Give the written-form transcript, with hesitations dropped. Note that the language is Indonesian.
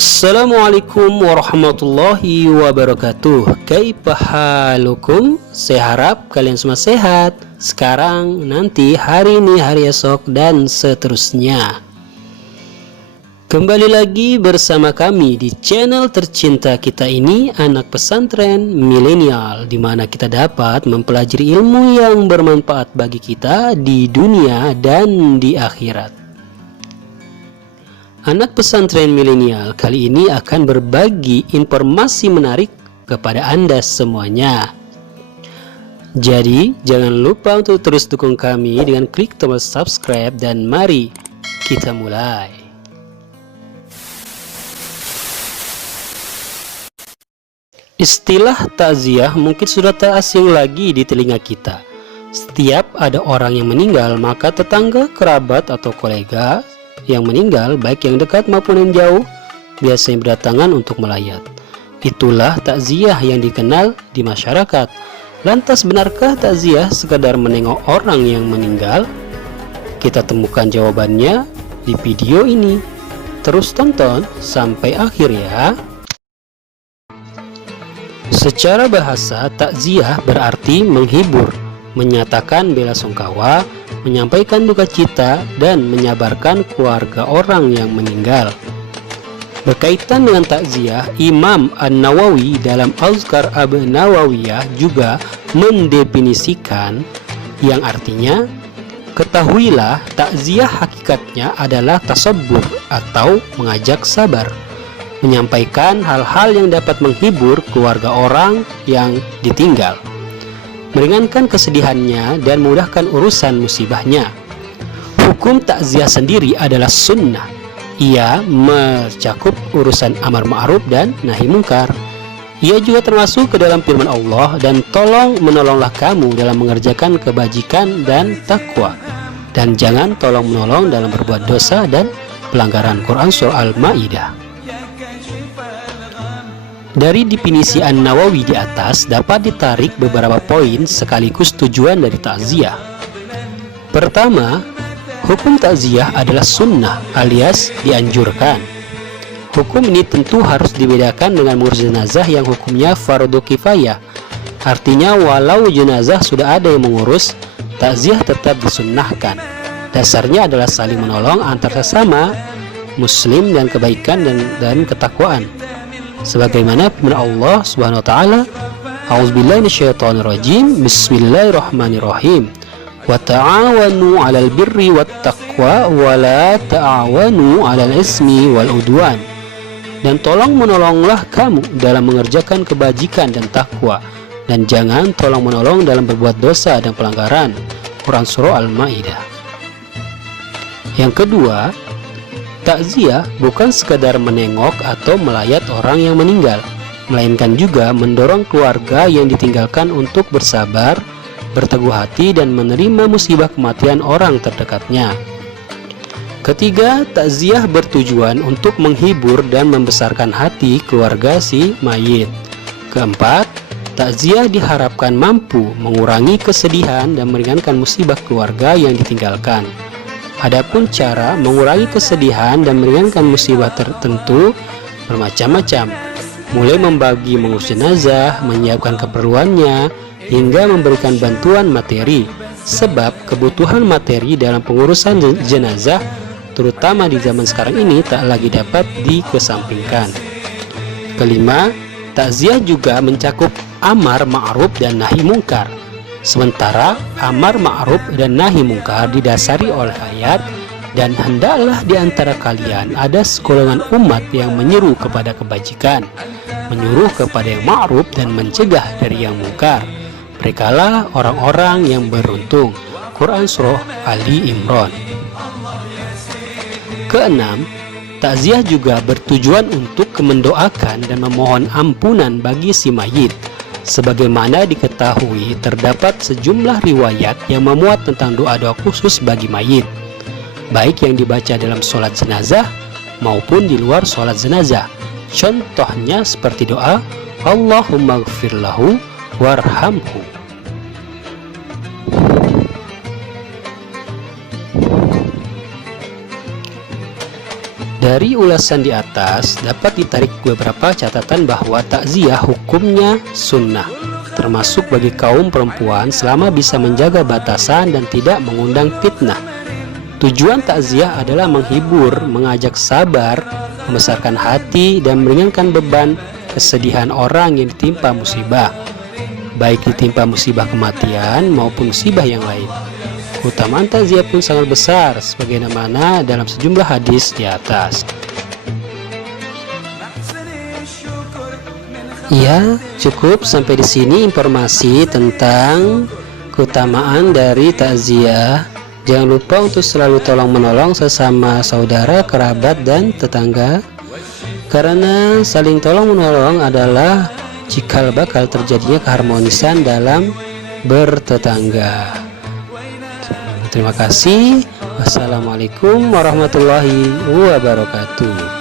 Assalamualaikum warahmatullahi wabarakatuh. Kaifa halukum? Saya harap kalian semua sehat sekarang, nanti, hari ini, hari esok, dan seterusnya. Kembali lagi bersama kami di channel tercinta kita ini, Anak Pesantren Milenial, di mana kita dapat mempelajari ilmu yang bermanfaat bagi kita di dunia dan di akhirat. Anak Pesantren Milenial kali ini akan berbagi informasi menarik kepada Anda semuanya. Jadi, jangan lupa untuk terus dukung kami dengan klik tombol subscribe, dan mari kita mulai. Istilah takziah mungkin sudah tak asing lagi di telinga kita. Setiap ada orang yang meninggal, maka tetangga, kerabat, atau kolega yang meninggal, baik yang dekat maupun yang jauh, biasanya berdatangan untuk melayat. Itulah takziah yang dikenal di masyarakat. Lantas, benarkah takziah sekadar menengok orang yang meninggal? Kita temukan jawabannya di video ini. Terus tonton sampai akhir ya. Secara bahasa, takziah berarti menghibur, menyatakan bela sungkawa, menyampaikan duka cita, dan menyabarkan keluarga orang yang meninggal. Berkaitan dengan takziah, Imam An-Nawawi dalam Azkar An-Nawawiyah juga mendefinisikan, yang artinya, ketahuilah takziah hakikatnya adalah tasabbur atau mengajak sabar, menyampaikan hal-hal yang dapat menghibur keluarga orang yang ditinggal, meringankan kesedihannya, dan memudahkan urusan musibahnya. Hukum takziah sendiri adalah sunnah. Ia mencakup urusan amar ma'ruf dan nahi mungkar. Ia juga termasuk ke dalam firman Allah, dan tolong menolonglah kamu dalam mengerjakan kebajikan dan takwa, dan jangan tolong menolong dalam berbuat dosa dan pelanggaran. Quran Surah Al-Ma'idah. Dari definisi An-Nawawi di atas dapat ditarik beberapa poin sekaligus tujuan dari takziah. Pertama, hukum takziah adalah sunnah alias dianjurkan. Hukum ini tentu harus dibedakan dengan mengurus jenazah yang hukumnya fardu kifayah. Artinya walau jenazah sudah ada yang mengurus, takziah tetap disunnahkan. Dasarnya adalah saling menolong antar sesama muslim dan kebaikan dan ketakwaan. Sebagaimana firman Allah Subhanahu wa taala, A'udzubillahi minasyaitonirrajim, Bismillahirrahmanirrahim. Wa ta'awanu 'alal birri wat taqwa wa la ta'awanu 'alal ismi wal udwan. Dan tolong menolonglah kamu dalam mengerjakan kebajikan dan takwa, dan jangan tolong menolong dalam berbuat dosa dan pelanggaran. Quran Surah Al-Ma'idah. Yang kedua, takziah bukan sekadar menengok atau melayat orang yang meninggal, melainkan juga mendorong keluarga yang ditinggalkan untuk bersabar, berteguh hati, dan menerima musibah kematian orang terdekatnya. Ketiga, takziah bertujuan untuk menghibur dan membesarkan hati keluarga si mayit. Keempat, takziah diharapkan mampu mengurangi kesedihan dan meringankan musibah keluarga yang ditinggalkan. Adapun cara mengurangi kesedihan dan meringankan musibah tertentu bermacam-macam, mulai membagi mengurus jenazah, menyiapkan keperluannya, hingga memberikan bantuan materi, sebab kebutuhan materi dalam pengurusan jenazah, terutama di zaman sekarang ini, tak lagi dapat dikesampingkan. Kelima, takziah juga mencakup amar ma'ruf dan nahi mungkar. Sementara amar ma'ruf dan nahi mungkar didasari oleh ayat, dan hendaklah di antara kalian ada segolongan umat yang menyeru kepada kebajikan, menyuruh kepada yang ma'ruf, dan mencegah dari yang mungkar. Merekalah orang-orang yang beruntung. Quran Surah Ali Imran. Keenam, takziah juga bertujuan untuk mendoakan dan memohon ampunan bagi si mayit. Sebagaimana diketahui, terdapat sejumlah riwayat yang memuat tentang doa-doa khusus bagi mayit, baik yang dibaca dalam sholat jenazah maupun di luar sholat jenazah. Contohnya seperti doa Allahumma gfir lahu warhamhu. Dari ulasan di atas dapat ditarik beberapa catatan bahwa takziah hukumnya sunnah, termasuk bagi kaum perempuan selama bisa menjaga batasan dan tidak mengundang fitnah. Tujuan takziah adalah menghibur, mengajak sabar, membesarkan hati, dan meringankan beban kesedihan orang yang ditimpa musibah, baik ditimpa musibah kematian maupun musibah yang lain. Keutamaan takziah pun sangat besar sebagaimana dalam sejumlah hadis di atas. Ya, cukup sampai di sini informasi tentang keutamaan dari takziah. Jangan lupa untuk selalu tolong menolong sesama saudara, kerabat, dan tetangga, karena saling tolong menolong adalah cikal bakal terjadinya keharmonisan dalam bertetangga. Terima kasih. Wassalamualaikum warahmatullahi wabarakatuh.